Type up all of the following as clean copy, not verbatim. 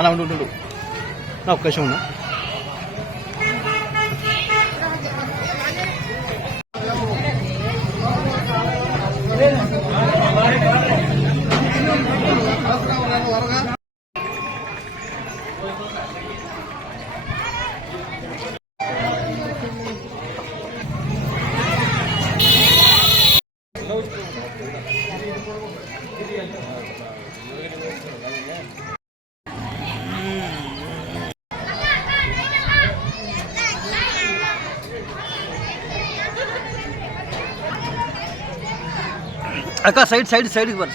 అలా ఉండు నా ఒక్క విషయం ఉన్నా. అక్క సైడ్కి బర్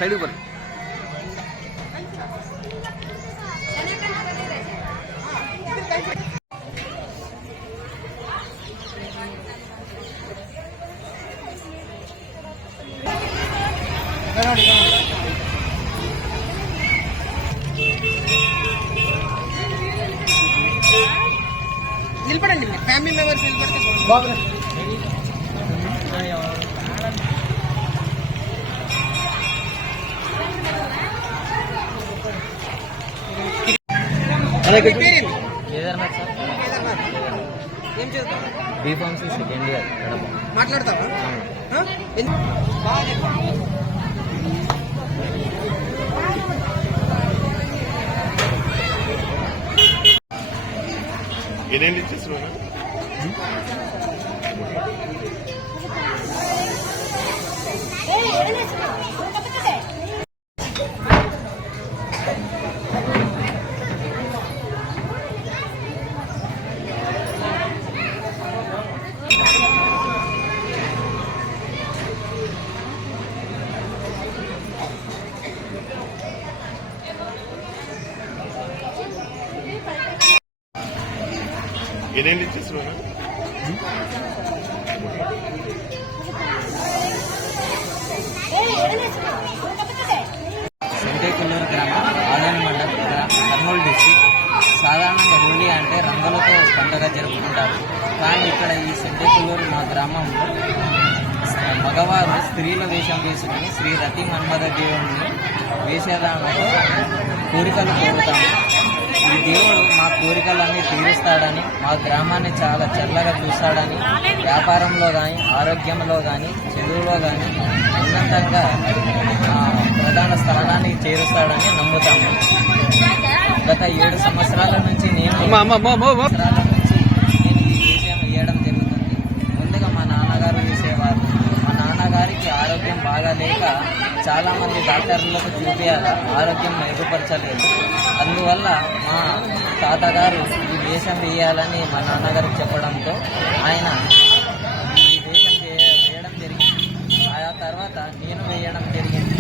నిలబడండి, ఫ్యామిలీ మెంబర్స్ నిలబడితే కేదార్నాథ్ సార్. ఏం చేస్తావు? B Pharmacy second year. మాట్లాడతావా? ఏనేళ్ళు ఇచ్చేస్తున్నావు? ఏనేళ్ళు ఇచ్చేస్తున్నావు? సంతేకుల్లూరు గ్రామం, ఆదాని మండలం, కర్నూలు డిస్టిక్. సాధారణంగా హోలీ అంటే రంగులతో పండుగ జరుపుకుంటారు. కానీ ఇక్కడ ఈ సంతేకుల్లూరు మా గ్రామంలో మగవారు స్త్రీల వేషం వేసుకుని శ్రీ రతి మన్మథ దేవుడిని వేషధారణతో కోరికలు కోరుతాము. ఈ దేవుడు మా కోరికలన్నీ తీరుస్తాడని, మా గ్రామాన్ని చాలా చల్లగా చూస్తాడని, వ్యాపారంలో కానీ, ఆరోగ్యంలో కానీ, చదువులో కానీ ఉన్నతంగా ప్రధాన స్థానాన్ని చేరుస్తాడని నమ్ముతాము. గత 7 సంవత్సరాల నుంచి నేను ఈ విషయం వేయడం జరుగుతుంది. ముందుగా మా నాన్నగారు వేసేవారు. మా నాన్నగారికి ఆరోగ్యం బాగాలేక చాలామంది డాక్టర్లకు చూపించాలి, ఆరోగ్యం మెరుగుపరచలేదు. అందువల్ల మా తాతగారు ఈ వేషం వేయాలని మా నాన్నగారికి చెప్పడంతో ఆయన ఈ వేషం వేయడం జరిగింది. ఆ తర్వాత నేను వేయడం జరిగింది.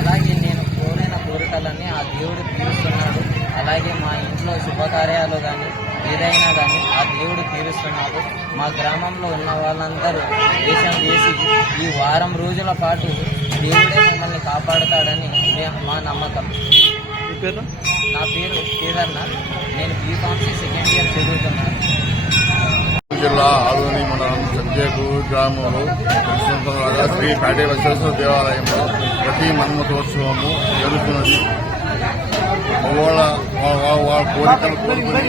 అలాగే నేను కోరిన కోరికలన్నీ ఆ దేవుడు తీరుస్తున్నాడు. అలాగే మా ఇంట్లో శుభకార్యాలు కానీ ఏదైనా కానీ ఆ దేవుడు తీరుస్తున్నాడు. మా గ్రామంలో ఉన్న వాళ్ళందరూ వేషం వేసి ఈ వారం రోజుల పాటు దేవుడే మమ్మల్ని కాపాడుతాడని మా నమ్మకం. నా పేరు కేదార్నాథ్. నేను బీఫార్మసీ సెకండ్ ఇయర్ చదువుతున్నాను. జిల్లా ఆదోని మండలం సంతేకూరు గ్రామంలో శ్రీ కాటే బసవేశ్వర దేవాలయంలో ప్రతి మన్మథోత్సవము జరుగుతున్నది. వాళ్ళ కోరికలు కోరుకుని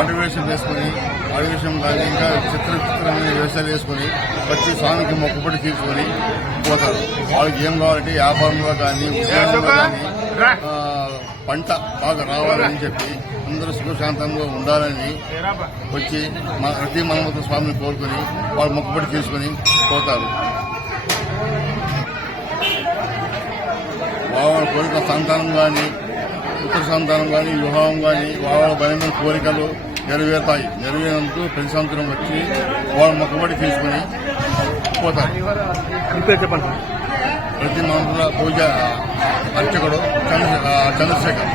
అడివేషం వేసుకుని, అడివేషం కానీ ఇంకా చిత్రమైన వేషాలు వేసుకుని వచ్చి స్వామికి మొక్కుబడి తీర్చుకొని పోతారు. వాళ్ళకి ఏం కావాలంటే వ్యాపారంలో కానీ, ఉద్యోగంలో కానీ పంట బాగా రావాలని చెప్పి అందరూ సుఖశాంతంగా ఉండాలని వచ్చి ప్రతి మన్మథ స్వామిని కోరుకుని వాళ్ళు మొక్కుబడి తీసుకుని పోతారు. వాళ్ళ కోరిక సంతానం కానీ, ఉత్తర సంతానం కానీ, వివాహం కానీ వాళ్ళ బలమైన కోరికలు నెరవేరుతాయి. నెరవేరేందుకు ప్రతి సంవత్సరం వచ్చి వాళ్ళ మొక్కుబడి తీసుకుని పోతారు. చెప్పండి. ప్రతి మన్మథుల పూజ అర్చకుడు చంద్రశేఖర్.